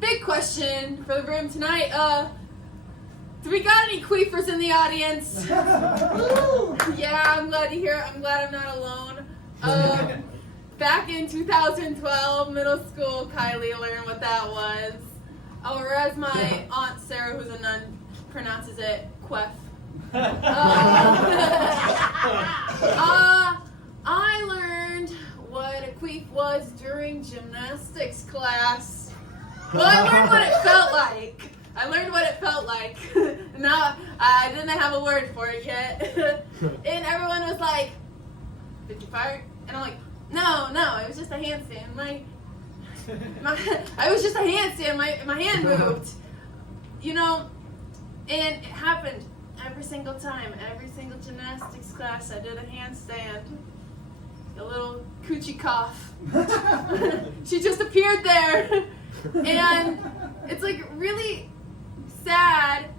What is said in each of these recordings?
Big question for the room tonight. Do we got any queefers in the audience? Yeah, I'm glad to hear it. I'm glad I'm not alone. Back in 2012, middle school, Kylie learned what that was. Or as my Aunt Sarah, who's a nun, pronounces it, Qweefen. I learned what a queef was during gymnastics class. Well, I learned what it felt like. Now, I didn't have a word for it yet. And everyone was like, "Did you fart?" And I'm like, no, it was just a handstand. I was just a handstand. My hand moved. You know, and it happened every single time. Every single gymnastics class, I did a handstand. A little coochie cough. She just appeared there. And it's like really sad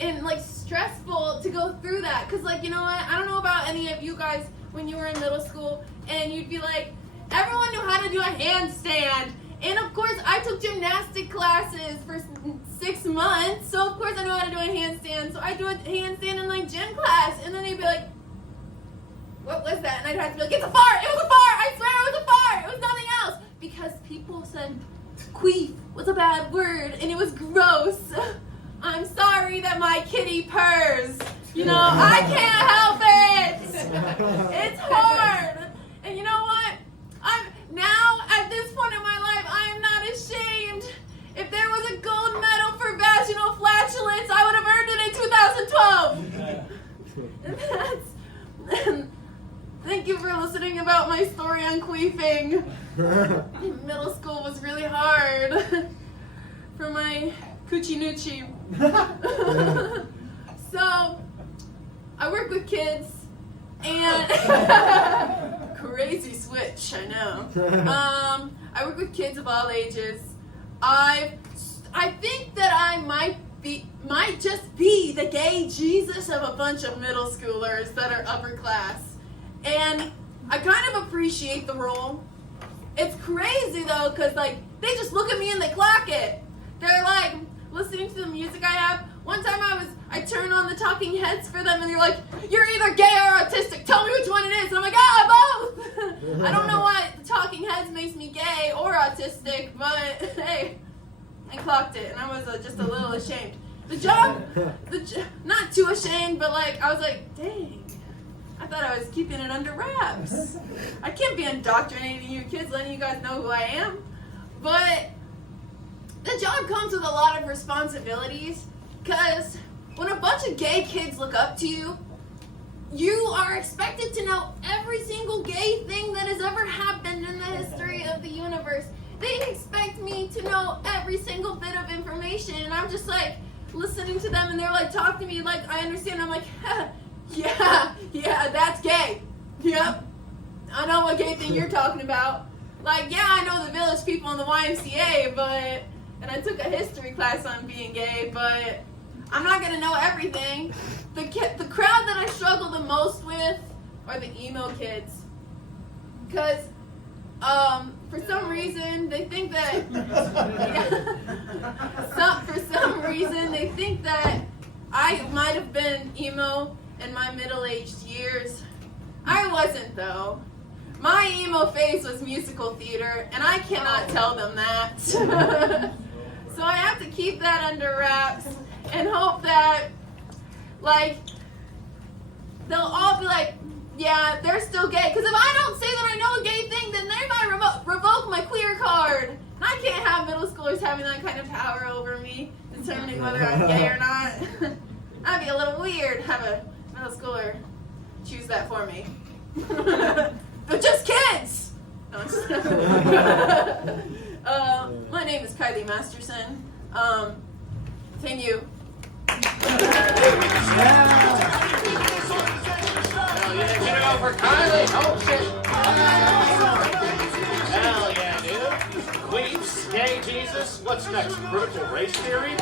and like stressful to go through that. Cause like, you know what? I don't know about any of you guys when you were in middle school and you'd be like, everyone knew how to do a handstand. And of course I took gymnastic classes for 6 months. So of course I know how to do a handstand. So I do a handstand in like gym class. And then they'd be like, what was that? And I'd have to be like, it's a fart. It was a fart. I swear it was a fart. It was nothing else. Because people said queef was a bad word and it was gross. I'm sorry that my kitty purrs. You know, I can't help it. It's hard. And you know what? I'm now at this point in my life, I am not ashamed. If there was a gold medal for vaginal flatulence, I would have earned it in 2012. And thank you for listening about my story on queefing. Middle school was really hard for my coochie noochie. So, I work with kids, and crazy switch, I know. I work with kids of all ages. I think that I might just be the gay Jesus of a bunch of middle schoolers that are upper class. And I kind of appreciate the role. It's crazy though, because like they just look at me and they clock it. They're like listening to the music I have. One time I turned on the talking heads for them and they're like, you're either gay or autistic, tell me which one it is. And I'm like, both. I don't know why the talking heads makes me gay or autistic, but hey, I clocked it and I was just a little ashamed. Not too ashamed, but like I was like, dang. I thought I was keeping it under wraps. I can't be indoctrinating you kids, letting you guys know who I am. But the job comes with a lot of responsibilities, because when a bunch of gay kids look up to you, you are expected to know every single gay thing that has ever happened in the history of the universe. They expect me to know every single bit of information, and I'm just like listening to them, and they're like talking to me like I understand. I'm like, yeah, that's gay. Yep. I know what gay thing you're talking about. Like, yeah, I know the village people in the YMCA, and I took a history class on being gay, but I'm not going to know everything. The crowd that I struggle the most with are the emo kids. Because, for some reason, they think that, for some reason, they think that I might have been emo in my middle-aged years. I wasn't though. My emo phase was musical theater, and I cannot tell them that. So I have to keep that under wraps and hope that, like, they'll all be like, yeah, they're still gay. Because if I don't say that I know a gay thing, then they might revoke my queer card. And I can't have middle schoolers having that kind of power over me, determining whether I'm gay or not. That'd be a little weird, have a middle schooler choose that for me. They're just kids! No, I'm just my name is Kylie Masterson. Thank you. Hell yeah, get it over Kylie. Oh shit. Hell yeah, dude. Queefs, gay Jesus. What's next? Critical race theory?